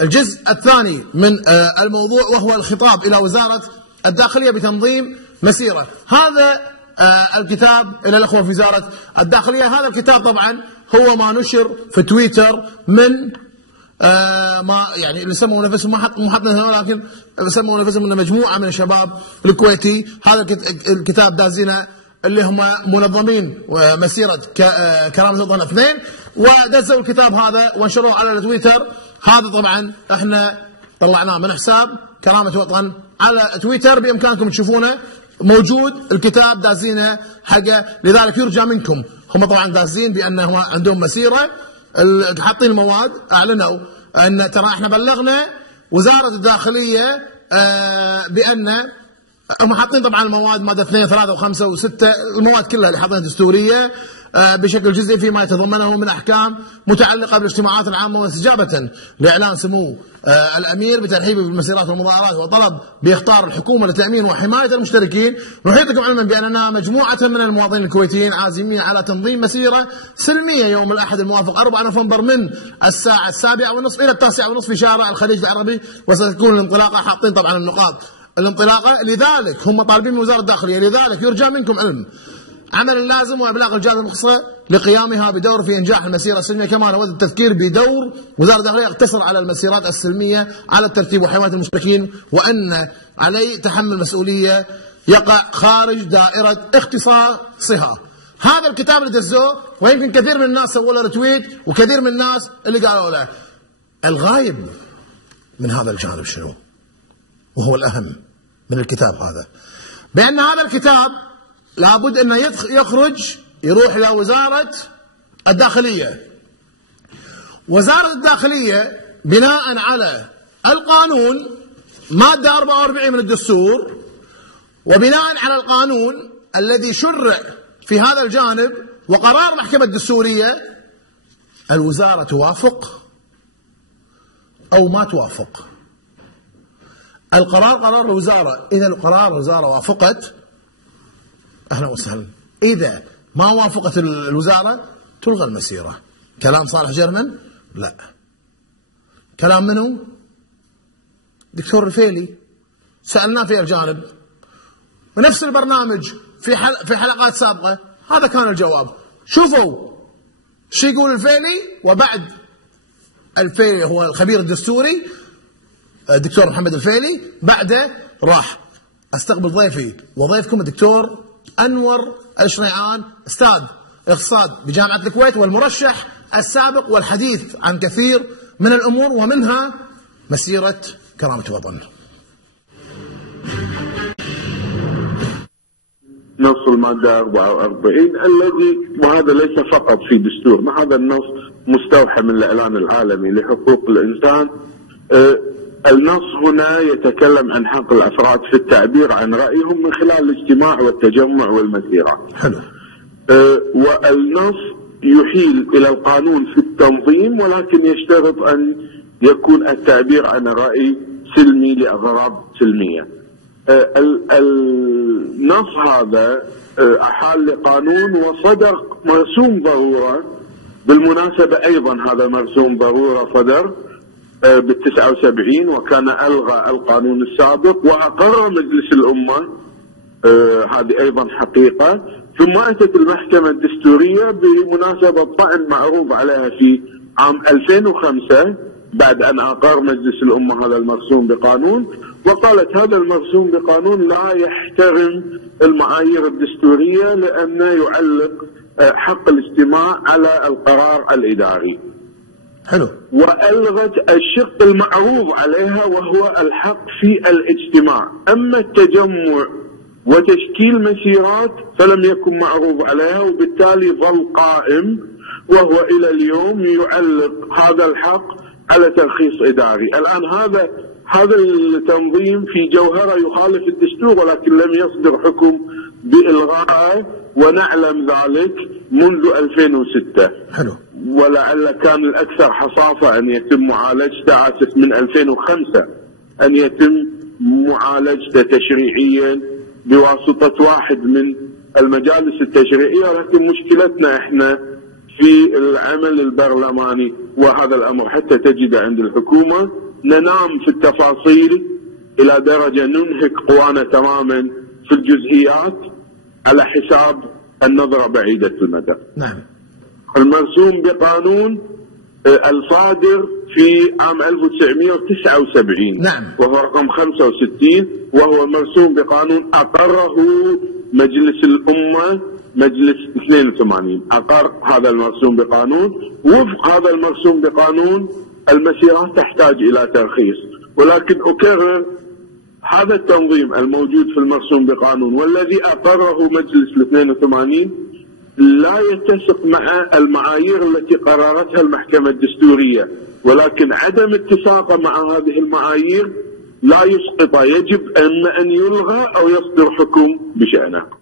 الجزء الثاني من الموضوع وهو الخطاب إلى وزارة الداخلية بتنظيم مسيرة. هذا الكتاب إلى الأخوة في وزارة الداخلية. هذا الكتاب طبعا هو ما نشر في تويتر من ما يعني اللي سموا نفسهم مو حطنا، ولكن سموا نفسهم من مجموعة من الشباب الكويتي. هذا الكتاب دازينه اللي هم منظمين مسيرة كرامة الوطن 2، ودزوا الكتاب هذا ونشروه على تويتر. هذا طبعا احنا طلعناه من حساب كرامة وطن على تويتر، بامكانكم تشوفونه موجود الكتاب دازينه حقه. لذلك يرجى منكم، هم طبعا دازين بانه عندهم مسيره، حاطين المواد، اعلنوا ان ترى احنا بلغنا وزاره الداخليه بان هم حاطين طبعا المواد ماده 2 3 و5 و6، المواد كلها اللي حاطينها دستوريه بشكل جزئي فيما يتضمنه من احكام متعلقه بالاجتماعات العامه، واستجابه لاعلان سمو الامير بترحيب بالمسيرات والمظاهرات وطلب باخطار الحكومه لتامين وحمايه المشتركين. نحيطكم علما باننا مجموعه من المواطنين الكويتيين عازمين على تنظيم مسيره سلميه يوم الاحد الموافق 4 نوفمبر من الساعه 7:30 الى 9:30 في شارع الخليج العربي، وستكون الانطلاقه، حاطين طبعا النقاط الانطلاقه. لذلك هم طالبين من وزاره الداخليه، لذلك يرجى منكم علم عمل اللازم وابلاغ الجهات المختصه لقيامها بدور في انجاح المسيره السلميه. كما نود التذكير بدور وزاره الداخليه يقتصر على المسيرات السلميه على الترتيب وحمايه المشتركين، وان عليه تحمل مسؤوليه يقع خارج دائره اختصاصها. هذا الكتاب اللي دزوه، ويمكن كثير من الناس سووا له رتويت، وكثير من الناس اللي قالوا له. الغايب من هذا الجانب شنو؟ وهو الاهم من الكتاب هذا، بان هذا الكتاب لابد انه يخرج يروح الى وزاره الداخليه. وزاره الداخليه بناء على القانون ماده 44 من الدستور، وبناء على القانون الذي شرع في هذا الجانب وقرار محكمه الدستوريه، الوزاره توافق او ما توافق. القرار قرار الوزاره، اذا القرار الوزاره وافقت اهلا وسهلا، اذا ما وافقت الوزاره تلغى المسيره. كلام صالح جرمن؟ لا. كلام منو؟ دكتور الفيلي، سالناه في الجانب ونفس البرنامج في حلقات سابقه، هذا كان الجواب. شوفوا شو يقول الفيلي، وبعد الفيلي هو الخبير الدستوري الدكتور محمد الفيلي، بعده راح استقبل ضيفي وضيفكم الدكتور أنور الشنيعان، أستاذ اقتصاد بجامعة الكويت والمرشح السابق، والحديث عن كثير من الأمور ومنها مسيرة كرامة الوطن. نص المادة 44 الذي، وهذا ليس فقط في دستور، ما هذا النص مستوحى من الإعلان العالمي لحقوق الإنسان. النص هنا يتكلم عن حق الأفراد في التعبير عن رأيهم من خلال الاجتماع والتجمع والمسيرات. حلو. والنص يحيل إلى القانون في التنظيم، ولكن يشترط أن يكون التعبير عن الرأي سلمي لأغراض سلمية. النص هذا أحال لقانون وصدر مرسوم ضرورة. بالمناسبة أيضا هذا مرسوم ضرورة صدر بال79، وكان ألغى القانون السابق وأقر مجلس الأمة، هذه أيضا حقيقة. ثم أتت المحكمة الدستورية بمناسبة طعن معروض عليها في عام 2005 بعد أن أقر مجلس الأمة هذا المرسوم بقانون، وقالت هذا المرسوم بقانون لا يحترم المعايير الدستورية لأنه يعلق حق الاجتماع على القرار الإداري. حلو. وألغت الشق المعروض عليها وهو الحق في الاجتماع. أما التجمع وتشكيل مسيرات فلم يكن معروض عليها، وبالتالي ظل قائم، وهو إلى اليوم يعلق هذا الحق على ترخيص إداري. الآن هذا التنظيم في جوهره يخالف الدستور، ولكن لم يصدر حكم بإلغائه، ونعلم ذلك منذ 2006. حلو. ولعل كان الأكثر حصافة أن يتم معالجته، آسف، من 2005 أن يتم معالجته تشريعيا بواسطة واحد من المجالس التشريعية. لكن مشكلتنا إحنا في العمل البرلماني، وهذا الأمر حتى تجد عند الحكومة ننام في التفاصيل إلى درجة ننهك قوانا تماما في الجزئيات على حساب النظرة بعيدة المدى. نعم. المرسوم بقانون الصادر في عام 1979. نعم. وهو رقم 65، وهو مرسوم بقانون أقره مجلس الأمة مجلس 82، أقر هذا المرسوم بقانون. وفق هذا المرسوم بقانون المسيرات تحتاج إلى ترخيص، ولكن أكرر هذا التنظيم الموجود في المرسوم بقانون والذي أقره مجلس 82 لا يتسق مع المعايير التي قررتها المحكمة الدستورية، ولكن عدم اتساقه مع هذه المعايير لا يسقط، يجب أن يلغى أو يصدر حكم بشأنه.